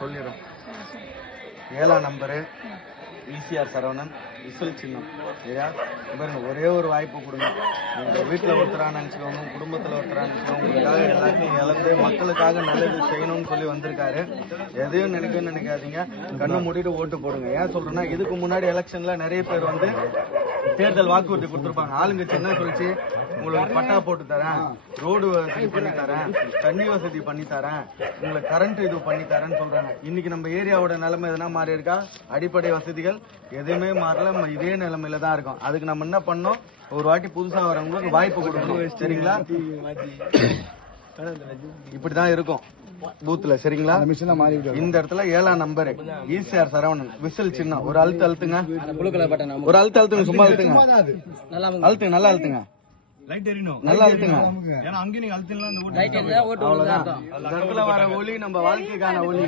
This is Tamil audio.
சொல்லிடும் 7ஆம் நம்பரு ஈசிஆர் சரவணன் விசில் சின்னம் சரியா பாருங்க. ஒரே ஒரு வாய்ப்பு கொடுங்க. உங்க வீட்டுல ஒருத்தரா நினைச்சுக்கோங்க, குடும்பத்துல ஒருத்தரா நினைச்சுக்கோங்க. உங்களுக்காக எல்லாத்தையும் இழந்து மக்களுக்காக நல்லது செய்யணும்னு சொல்லி வந்திருக்காரு. எதையும் நினைக்காதீங்க. கண்ணை மூடிட்டு ஓட்டு போடுங்க. ஏன் சொல்றேன்னா, இதுக்கு முன்னாடி எலெக்ஷன்ல நிறைய பேர் வந்து தேர்தல் வாக்குறுதி கொடுத்துருப்பாங்க. ஆளுங்கட்சி என்ன சொல்லிச்சு, உங்களுக்கு பட்டா போட்டு தரேன், ரோடு வசதி பண்ணி தரேன், தண்ணி வசதி பண்ணி தரேன், உங்களுக்கு கரண்ட் இது பண்ணி தரேன்னு சொல்றாங்க. இன்னைக்கு நம்ம ஏரியாவோட நிலைமை எதனா மாறி இருக்கா? அடிப்படை வசதிகள் எதுவுமே மாறல. நம்ம இதே நிலைமையில தான் இருக்கோம். அதுக்கு நம்ம என்ன பண்ணோம், ஒரு வாட்டி புதுசா வரவங்களுக்கு வாய்ப்பு கொடுக்கணும். சரிங்களா? இப்படிதான் இருக்கும் பூத்துல. சரிங்களா? இந்த இடத்துல 7ஆம் நம்பர் ஈசிஆர் சரவணன் விசில் சின்னம். ஒரு அழுத்துங்க, ஒரு அழுத்துங்க, சும்மா அழுத்துங்க, அழுத்துங்க, நல்லா அழுத்துங்க, நல்லா அழுத்துங்க. ஏன்னா அங்க நீங்க அழுத்தலாம், அந்த இடத்துல வர ஒலி நம்ம வாழ்க்கைக்கான ஒலி.